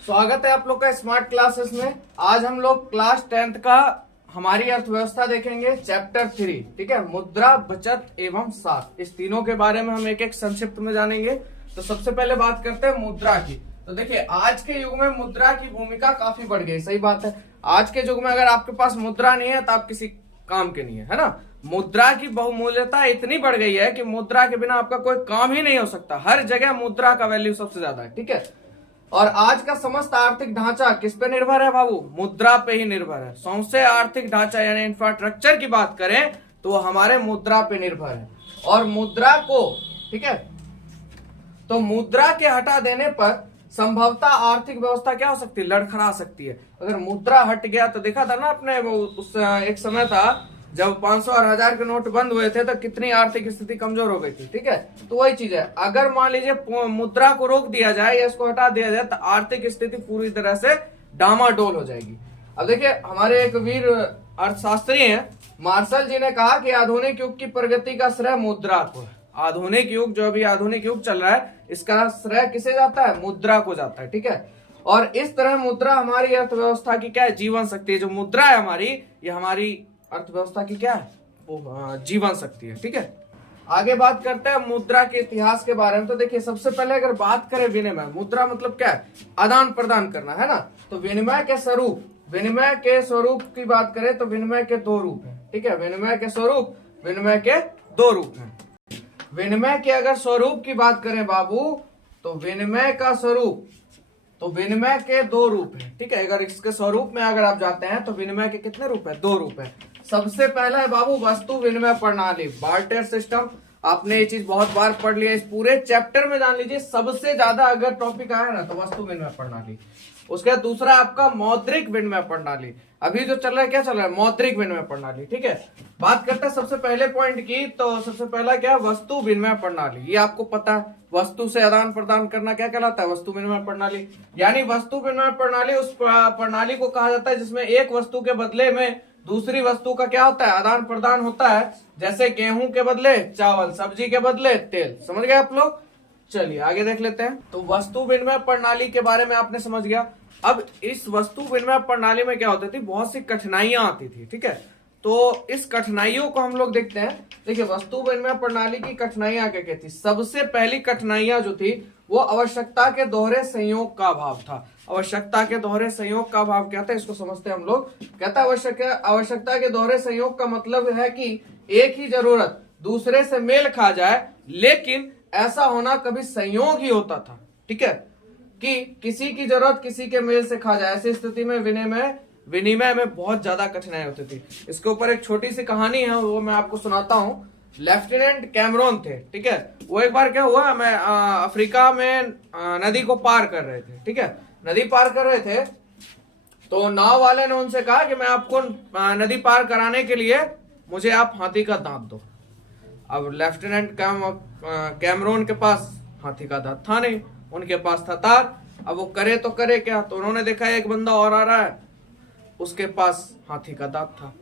स्वागत है आप लोग का स्मार्ट क्लासेस में। आज हम लोग क्लास 10th का हमारी अर्थव्यवस्था देखेंगे, चैप्टर 3। ठीक है, मुद्रा, बचत एवं साख, इस तीनों के बारे में हम एक एक संक्षिप्त में जानेंगे। तो सबसे पहले बात करते हैं मुद्रा की। तो देखिए, आज के युग में मुद्रा की भूमिका काफी बढ़ गई। सही बात है, आज के युग में अगर आपके पास मुद्रा नहीं है तो आप किसी काम के नहीं है ना। मुद्रा की बहुमूल्यता इतनी बढ़ गई है कि मुद्रा के बिना आपका कोई काम ही नहीं हो सकता। हर जगह मुद्रा का वैल्यू सबसे ज्यादा है। ठीक है, और आज का समस्त आर्थिक ढांचा किस पे निर्भर है बाबू? मुद्रा पे ही निर्भर है। सौंसे आर्थिक ढांचा यानी इंफ्रास्ट्रक्चर की बात करें तो हमारे मुद्रा पे निर्भर है। और मुद्रा को, ठीक है, तो मुद्रा के हटा देने पर संभवतः आर्थिक व्यवस्था क्या हो सकती है? लड़खड़ा सकती है। अगर मुद्रा हट गया तो देखा था ना आपने, वो उस एक समय था जब 500 और 1000 के नोट बंद हुए थे तो कितनी आर्थिक स्थिति कमजोर हो गई थी। ठीक है, तो वही चीज है, अगर मान लीजिए मुद्रा को रोक दिया जाए या इसको हटा दिया जाए तो आर्थिक स्थिति पूरी तरह से डामाडोल हो जाएगी। अब देखिए, हमारे एक वीर अर्थशास्त्री हैं मार्शल जी ने कहा कि आधुनिक युग की प्रगति का श्रेय मुद्रा को है। आधुनिक युग, जो अभी आधुनिक युग चल रहा है, इसका श्रेय किसे जाता है? मुद्रा को जाता है। ठीक है, और इस तरह मुद्रा हमारी अर्थव्यवस्था की क्या है? जीवन शक्ति है। जो मुद्रा है हमारी, ये हमारी अर्थव्यवस्था की क्या है? वो जीवन शक्ति है। ठीक है, आगे बात करते हैं मुद्रा के इतिहास के बारे में। तो देखिए, सबसे पहले अगर बात करें विनिमय, मुद्रा मतलब क्या है? आदान प्रदान करना, है ना। तो विनिमय के स्वरूप, विनिमय के स्वरूप की बात करें तो विनिमय के दो रूप हैं। ठीक है, विनिमय के स्वरूप, विनिमय के दो रूप हैं। विनिमय के अगर स्वरूप की बात करें बाबू, तो विनिमय का स्वरूप, तो विनिमय के दो रूप हैं। ठीक है, अगर इसके स्वरूप में अगर आप जाते हैं तो विनिमय के कितने रूप है? दो रूप है। सबसे पहला है बाबू वस्तु विनिमय प्रणाली, बार्टर सिस्टम। आपने ये चीज बहुत बार पढ़ लिया, इस पूरे चैप्टर में जान लीजिए सबसे ज्यादा अगर टॉपिक आया ना तो वस्तु विनिमय प्रणाली। उसके बाद दूसरा आपका मौद्रिक विनिमय प्रणाली। अभी जो चल रहा है, क्या चल रहा है? मौद्रिक विनिमय प्रणाली। ठीक है, बात करते हैं सबसे पहले पॉइंट की, तो सबसे पहला क्या? वस्तु विनिमय प्रणाली। ये आपको पता है, वस्तु से आदान प्रदान करना क्या कहलाता है? वस्तु विनिमय प्रणाली। यानी वस्तु विनिमय प्रणाली उस प्रणाली को कहा जाता है जिसमें एक वस्तु के बदले में दूसरी वस्तु का क्या होता है? आदान प्रदान होता है। जैसे गेहूं के बदले चावल, सब्जी के बदले तेल। समझ गए आप लोग? चलिए आगे देख लेते हैं। तो वस्तु विनिमय प्रणाली के बारे में आपने समझ गया। अब इस वस्तु विनिमय प्रणाली में क्या होती थी? बहुत सी कठिनाइयां आती थी। ठीक है, तो इस कठिनाइयों को हम लोग देखते हैं। देखिए, वस्तु विनिमय प्रणाली की कठिनाइयां क्या क्या थी? सबसे पहली कठिनाइयां जो थी वो आवश्यकता के दोहरे संयोग का अभाव था। आवश्यकता के दोहरे संयोग का अभाव क्या था, इसको समझते हैं हम लोग। कहता है आवश्यकता के दोहरे संयोग का मतलब है कि एक ही जरूरत दूसरे से मेल खा जाए, लेकिन ऐसा होना कभी संयोग ही होता था। ठीक है, कि किसी की जरूरत किसी के मेल से खा जाए। ऐसी स्थिति में विनिमय में बहुत ज्यादा कठिनाई होती थी। इसके ऊपर एक छोटी सी कहानी है, वो मैं आपको सुनाता हूँ। लेफ्टिनेंट कैमरून थे। ठीक है, वो एक बार क्या हुआ, मैं अफ्रीका में नदी को पार कर रहे थे। ठीक है, नदी पार कर रहे थे तो नाव वाले ने उनसे कहा कि मैं आपको नदी पार कराने के लिए मुझे आप हाथी का दांत दो। अब लेफ्टिनेंट कैमरून के पास हाथी का दांत था नहीं, उनके पास था तार। अब वो करे तो करे क्या? तो उन्होंने देखा एक बंदा और आ रहा है, उसके पास हाथी का दांत था।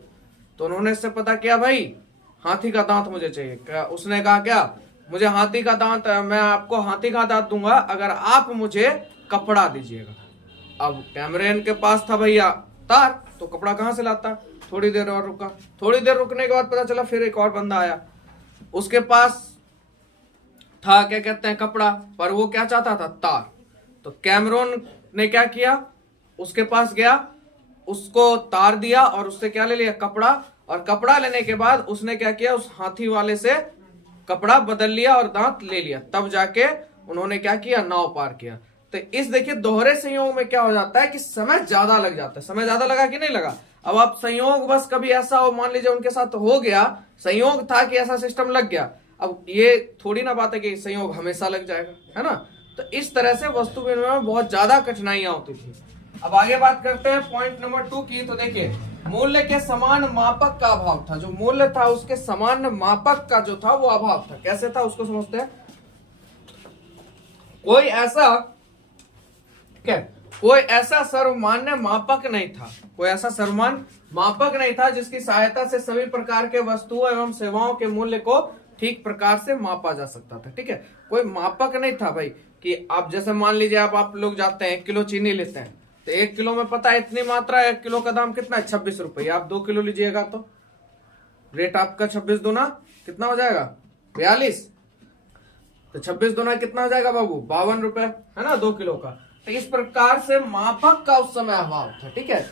तो उन्होंने इससे पता किया, भाई हाथी का दांत मुझे चाहिए। क्या उसने कहा? क्या मुझे हाथी का दांत, मैं आपको हाथी का दांत दूंगा अगर आप मुझे कपड़ा दीजिएगा। अब कैमरेन के पास था भैया तार, तो कपड़ा कहां से लाता? थोड़ी देर और रुका, थोड़ी देर रुकने के बाद पता चला फिर एक और बंदा आया, उसके पास था क्या कहते हैं कपड़ा, पर वो क्या चाहता था? तार। तो कैमरून ने क्या किया? उसके पास गया, उसको तार दिया और उससे क्या ले लिया? कपड़ा। और कपड़ा लेने के बाद उसने क्या किया? उस हाथी वाले से कपड़ा बदल लिया और दांत ले लिया। तब जाके उन्होंने क्या किया? नाव पार किया। तो इस देखिए दोहरे संयोग में क्या हो जाता है कि समय ज्यादा लग जाता है। समय ज्यादा लगा कि नहीं लगा? अब आप संयोग बस कभी ऐसा हो, मान लीजिए उनके साथ हो गया, संयोग था कि ऐसा सिस्टम लग गया। अब ये थोड़ी ना बात है कि संयोग हमेशा लग जाएगा, है ना। तो इस तरह से वस्तु विनिमय में बहुत ज्यादा कठिनाइयां होती थी। अब आगे बात करते हैं पॉइंट नंबर 2 की। तो देखिए, मूल्य के समान मापक का अभाव था। जो मूल्य था उसके समान मापक का जो था वो अभाव था। कैसे था उसको समझते हैं। कोई ऐसा सर्वमान्य मापक नहीं था, कोई ऐसा सर्वमान्य मापक नहीं था जिसकी सहायता से सभी प्रकार के वस्तुओं एवं सेवाओं के मूल्य को ठीक प्रकार से मापा जा सकता था। ठीक है, कोई मापक नहीं था भाई। कि आप जैसे मान लीजिए आप लोग जाते हैं 1 किलो चीनी लेते हैं, तो 1 किलो में पता है इतनी मात्रा, 1 किलो का दाम कितना है 26 रुपये। आप 2 किलो लीजिएगा तो रेट आपका 26 दूना कितना हो जाएगा 42, तो 26 दूना कितना हो जाएगा बाबू 52 रुपए, है ना 2 किलो का। तो इस प्रकार से मापक का उस समय अभाव था। ठीक है,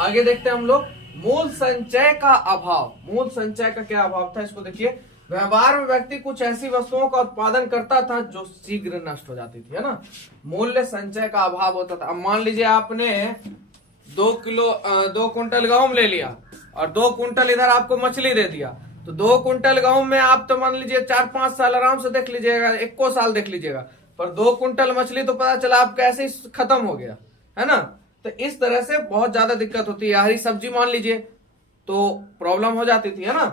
आगे देखते हैं हम लोग मूल संचय का अभाव। मूल संचय का क्या अभाव था, इसको देखिए। व्यवहार में व्यक्ति कुछ ऐसी वस्तुओं का उत्पादन करता था जो शीघ्र नष्ट हो जाती थी, है ना। मूल्य संचय का अभाव होता था। अब मान लीजिए आपने 2 कुंटल गेहूं ले लिया और 2 कुंटल इधर आपको मछली दे दिया, तो 2 कुंटल गेहूं में आप तो मान लीजिए 4-5 साल आराम से देख लीजिएगा, 1 साल देख लीजिएगा, पर 2 कुंटल मछली तो पता चला आपका ऐसे ही खत्म हो गया, है ना। तो इस तरह से बहुत ज्यादा दिक्कत होती है। हरी सब्जी मान लीजिए तो प्रॉब्लम हो जाती थी, है ना।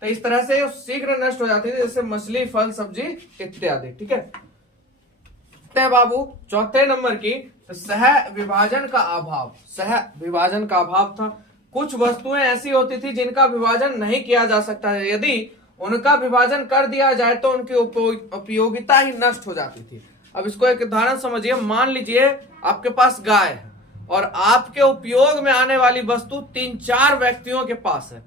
तो इस तरह से शीघ्र नष्ट हो जाती थी, जैसे मछली, फल, सब्जी इत्यादि। ठीक है बाबू, चौथे नंबर की सह विभाजन का अभाव। सह विभाजन का अभाव था। कुछ वस्तुएं ऐसी होती थी जिनका विभाजन नहीं किया जा सकता है, यदि उनका विभाजन कर दिया जाए तो उनकी उपयोगिता ही नष्ट हो जाती थी। अब इसको एक उदाहरण समझिए। मान लीजिए आपके पास गाय है और आपके उपयोग में आने वाली वस्तु 3-4 व्यक्तियों के पास है।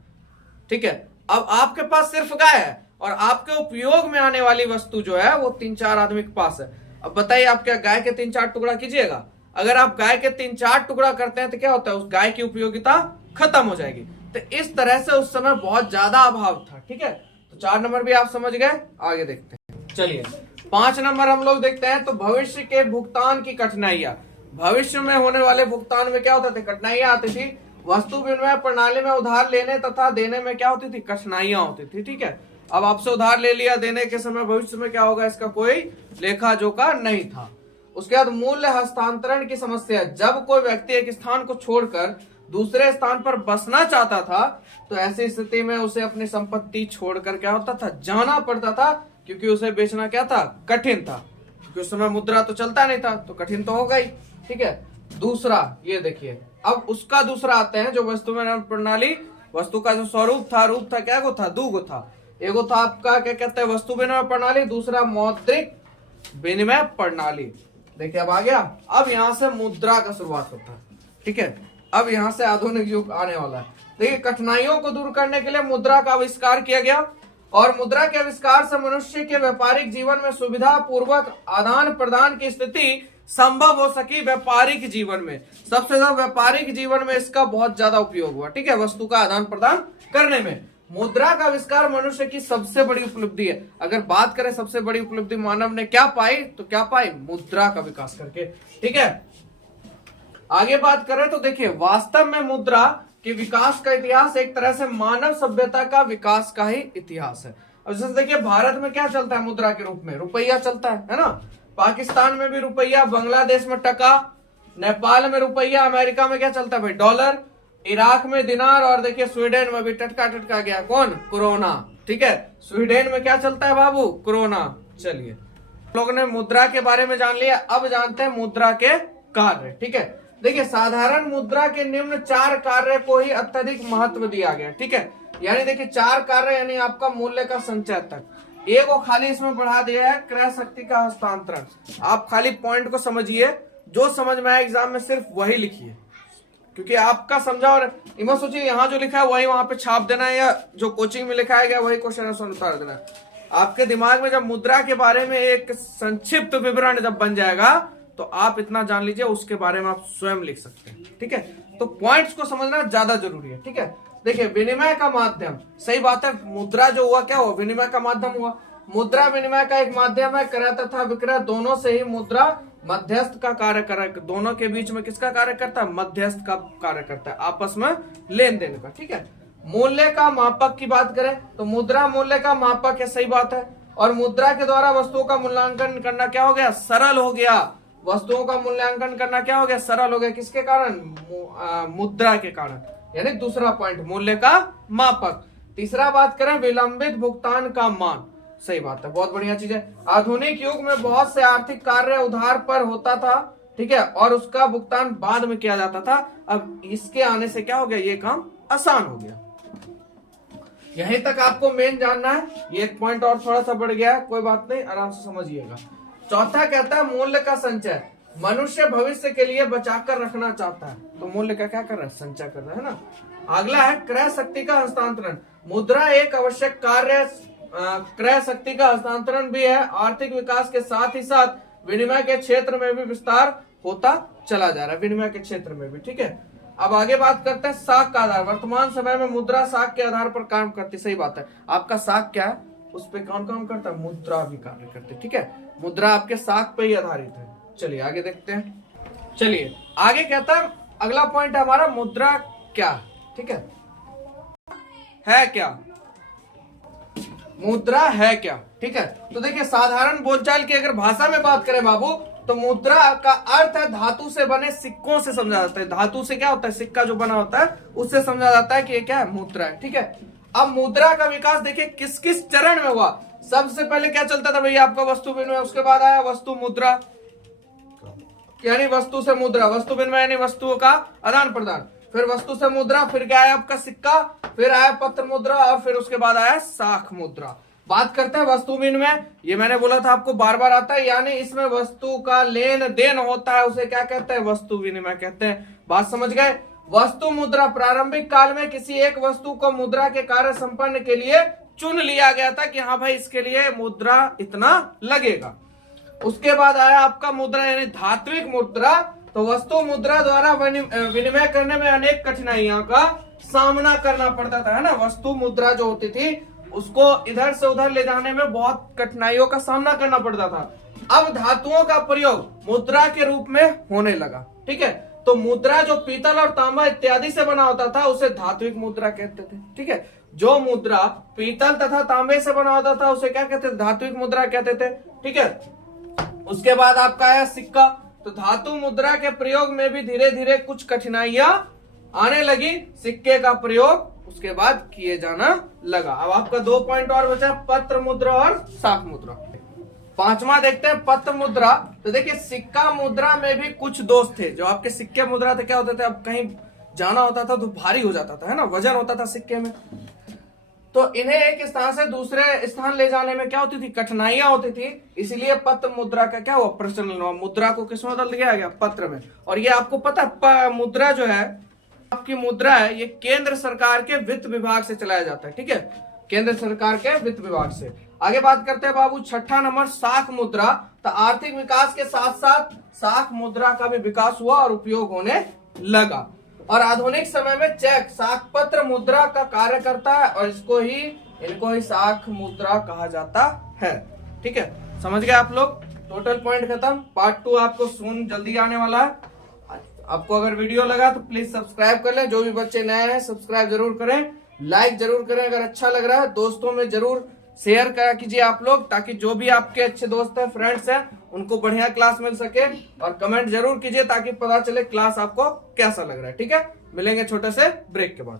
ठीक है, अब आपके पास सिर्फ गाय है और आपके उपयोग में आने वाली वस्तु जो है वो 3-4 आदमी के पास है। अब बताइए आप क्या गाय के 3-4 टुकड़ा कीजिएगा? अगर आप गाय के 3-4 टुकड़ा करते हैं तो क्या होता है, उस गाय की उपयोगिता खत्म हो जाएगी। तो इस तरह से उस समय बहुत ज्यादा अभाव था। ठीक है, तो 4 नंबर भी आप समझ गए। आगे देखते हैं, चलिए 5 नंबर हम लोग देखते हैं। तो भविष्य के भुगतान की कठिनाइयां। भविष्य में होने वाले भुगतान में क्या होता था, कठिनाइयां आती थी। वस्तु विनिमय प्रणाली में उधार लेने तथा देने में क्या होती थी, कठिनाइयां होती थी। ठीक है, अब आपसे उधार ले लिया, देने के समय भविष्य में क्या होगा इसका कोई लेखा जोखा नहीं था। उसके बाद मूल्य हस्तांतरण की समस्या। जब कोई व्यक्ति एक स्थान को छोड़कर दूसरे स्थान पर बसना चाहता था तो ऐसी स्थिति में उसे अपनी संपत्ति छोड़कर क्या होता था, जाना पड़ता था, क्योंकि उसे बेचना क्या था, कठिन था, क्योंकि उस समय मुद्रा तो चलता नहीं था, तो कठिन तो होगा ही। ठीक है, दूसरा ये देखिए, अब उसका दूसरा आते हैं जो वस्तु विनिमय प्रणाली। वस्तु का जो स्वरूप था, रूप था, क्या था, 2 था। एगो था आपका क्या कहते हैं, वस्तु विनिमय प्रणाली, दूसरा मौद्रिक विनिमय प्रणाली। देखिए अब आ गया। अब यहां से मुद्रा का शुरुआत होता है। ठीक है, अब यहां से आधुनिक युग आने वाला है। देखिए, कठिनाइयों को दूर करने के लिए मुद्रा का आविष्कार किया गया और मुद्रा के आविष्कार से मनुष्य के व्यापारिक जीवन में सुविधा पूर्वक आदान प्रदान की स्थिति संभव हो सकी। व्यापारिक जीवन में सबसे ज्यादा व्यापारिक जीवन में इसका बहुत ज्यादा उपयोग हुआ। ठीक है, वस्तु का आदान प्रदान करने में मुद्रा का आविष्कार मनुष्य की सबसे बड़ी उपलब्धि है। अगर बात करें सबसे बड़ी उपलब्धि मानव ने क्या पाई, तो क्या पाई, मुद्रा का विकास करके। ठीक है, आगे बात करें तो देखिए, वास्तव में मुद्रा के विकास का इतिहास एक तरह से मानव सभ्यता का विकास का ही इतिहास है। अब जैसे देखिए, भारत में क्या चलता है मुद्रा के रूप में, रुपया चलता है ना। पाकिस्तान में भी रुपया, बांग्लादेश में टका, नेपाल में रुपया, अमेरिका में क्या चलता है भाई, डॉलर, इराक में दिनार, और देखिए स्वीडन में भी टटका गया कौन, कोरोना। ठीक है, स्वीडन में क्या चलता है बाबू, कोरोना। चलिए, लोगों ने मुद्रा के बारे में जान लिया। अब जानते हैं मुद्रा के कार्य। ठीक है, देखिए, साधारण मुद्रा के निम्न 4 कार्य को ही अत्यधिक महत्व दिया गया। ठीक है, यानी देखिए 4 कार्य, यानी आपका मूल्य का संचय तक। एक को खाली इसमें बढ़ा दिया है, क्रय शक्ति का हस्तांतरण। आप खाली पॉइंट को समझिए, जो समझ में आए एग्जाम में सिर्फ वही लिखिए, क्योंकि आपका समझा और इमो सोचिए यहाँ जो लिखा है वही वहां पे छाप देना है, या जो कोचिंग में लिखाया गया वही क्वेश्चन आंसर उतार देना है। आपके दिमाग में जब मुद्रा के बारे में एक संक्षिप्त विवरण जब बन जाएगा तो आप इतना जान लीजिए, उसके बारे में आप स्वयं लिख सकते हैं। ठीक है, तो पॉइंट्स को समझना ज्यादा जरूरी है। ठीक है, देखिए, विनिमय का माध्यम, सही बात है, मुद्रा जो हुआ क्या हुआ, विनिमय का माध्यम हुआ। मुद्रा विनिमय का एक माध्यम है। क्रय तथा विक्रय दोनों से ही मुद्रा मध्यस्थ का कार्य कर, दोनों के बीच में किसका कार्य करता है, मध्यस्थ का कार्य करता है, आपस में लेन देन का। ठीक है, मूल्य का मापक की बात करें तो मुद्रा मूल्य का मापक है, सही बात है। और मुद्रा के द्वारा वस्तुओं का मूल्यांकन करना क्या हो गया, सरल हो गया। वस्तुओं का मूल्यांकन करना क्या हो गया, सरल हो गया। किसके कारण, मुद्रा के कारण। यानी दूसरा पॉइंट, मूल्य का मापक। तीसरा बात करें, विलंबित भुगतान का मान, सही बात है, बहुत बढ़िया चीज है। आधुनिक युग में बहुत से आर्थिक कार्य उधार पर होता था। ठीक है, और उसका भुगतान बाद में किया जाता था। अब इसके आने से क्या हो गया, ये काम आसान हो गया। यहीं तक आपको मेन जानना है। ये एक पॉइंट और थोड़ा सा बढ़ गया है, कोई बात नहीं, आराम से समझिएगा। चौथा कहता है मूल्य का संचय, मनुष्य भविष्य के लिए बचाकर रखना चाहता है, तो मूल्य का क्या कर रहा है, संचय कर रहा है ना। अगला है क्रय शक्ति का हस्तांतरण, मुद्रा एक आवश्यक कार्य क्रय शक्ति का हस्तांतरण भी है। आर्थिक विकास के साथ ही साथ विनिमय के क्षेत्र में भी विस्तार होता चला जा रहा है, विनिमय के क्षेत्र में भी। ठीक है, अब आगे बात करते हैं साख का आधार। वर्तमान समय में मुद्रा साख के आधार पर काम करती, सही बात है। आपका साख क्या है, उस पर कौन काम करता है, मुद्रा भी कार्य करती है। ठीक है, मुद्रा आपके साख पे ही आधारित है। चलिए आगे देखते हैं। चलिए आगे कहता है, अगला पॉइंट है हमारा मुद्रा क्या। ठीक है क्या मुद्रा है क्या। ठीक है, तो देखिए साधारण बोलचाल की अगर भाषा में बात करें बाबू, तो मुद्रा का अर्थ है धातु से बने सिक्कों से समझा जाता है। धातु से क्या होता है, सिक्का जो बना होता है उससे समझा जाता है कि ये क्या है, मुद्रा है। ठीक है, अब मुद्रा का विकास देखिए किस किस चरण में हुआ। सबसे पहले क्या चलता था भैया आपका, वस्तु विनिमय, उसके बाद आया वस्तु मुद्रा यानी वस्तु से मुद्रा, वस्तु विनिमय यानी वस्तुओं का आदान प्रदान, फिर वस्तु से मुद्रा, फिर क्या आया आपका सिक्का, फिर आया पत्र मुद्रा और फिर उसके बाद आया साख मुद्रा। बात करते हैं वस्तु विनिमय, ये मैंने बोला था आपको बार बार आता है, यानी इसमें वस्तु का लेन देन होता है, उसे क्या कहते हैं, वस्तु विनिमय कहते हैं। बात समझ गए। वस्तु मुद्रा, प्रारंभिक काल में किसी एक वस्तु को मुद्रा के कार्य संपन्न के लिए चुन लिया गया था कि हाँ भाई इसके लिए मुद्रा इतना लगेगा। उसके बाद आया आपका मुद्रा यानी धात्विक मुद्रा, तो वस्तु मुद्रा द्वारा विनिमय करने में अनेक कठिनाइयों का सामना करना पड़ता था, है ना। वस्तु मुद्रा जो होती थी उसको इधर से उधर ले जाने में बहुत कठिनाइयों का सामना करना पड़ता था। अब धातुओं का प्रयोग मुद्रा के रूप में होने लगा। ठीक है, तो मुद्रा जो पीतल और तांबा इत्यादि से बना होता था उसे धात्विक मुद्रा कहते थे। ठीक है, जो मुद्रा पीतल तथा तांबे से बना होता था उसे क्या कहते थे, धात्विक मुद्रा कहते थे। ठीक है, उसके बाद आपका आया सिक्का, तो धातु मुद्रा के प्रयोग में भी धीरे धीरे कुछ कठिनाइयां आने लगी, सिक्के का प्रयोग उसके बाद किए जाना लगा। अब आपका 2 पॉइंट और बचा, पत्र मुद्रा और साख मुद्रा। पांचवा देखते हैं पत्र मुद्रा। तो देखिए सिक्का मुद्रा में भी कुछ दोष थे। जो आपके सिक्के मुद्रा थे क्या होते थे, अब कहीं जाना होता था तो भारी हो जाता था, है ना, वजन होता था सिक्के में, तो इन्हें एक स्थान से दूसरे स्थान ले जाने में क्या होती थी, कठिनाइयां होती थी। इसलिए पत्र मुद्रा का क्या हुआ, प्रचलन हुआ। मुद्रा को किसमें बदल दिया गया, पत्र में। और ये आपको पता है मुद्रा जो है आपकी मुद्रा है, ये केंद्र सरकार के वित्त विभाग से चलाया जाता है। ठीक है, केंद्र सरकार के वित्त विभाग से। आगे बात करते हैं बाबू, छठा नंबर साख मुद्रा। तो आर्थिक विकास के साथ साथ साख मुद्रा का भी विकास हुआ और उपयोग होने लगा। और आधुनिक समय में चेक साख पत्र मुद्रा का कार्य करता है और इनको ही साख मुद्रा कहा जाता है। ठीक है, समझ गए आप लोग। टोटल पॉइंट खत्म। पार्ट 2 आपको सुन जल्दी आने वाला है। आपको अगर वीडियो लगा तो प्लीज सब्सक्राइब कर लें। जो भी बच्चे नए हैं सब्सक्राइब जरूर करें, लाइक जरूर करें। अगर अच्छा लग रहा है दोस्तों में जरूर शेयर करा कीजिए आप लोग, ताकि जो भी आपके अच्छे दोस्त हैं, फ्रेंड्स हैं, उनको बढ़िया क्लास मिल सके। और कमेंट जरूर कीजिए ताकि पता चले क्लास आपको कैसा लग रहा है। ठीक है, मिलेंगे छोटे से ब्रेक के बाद।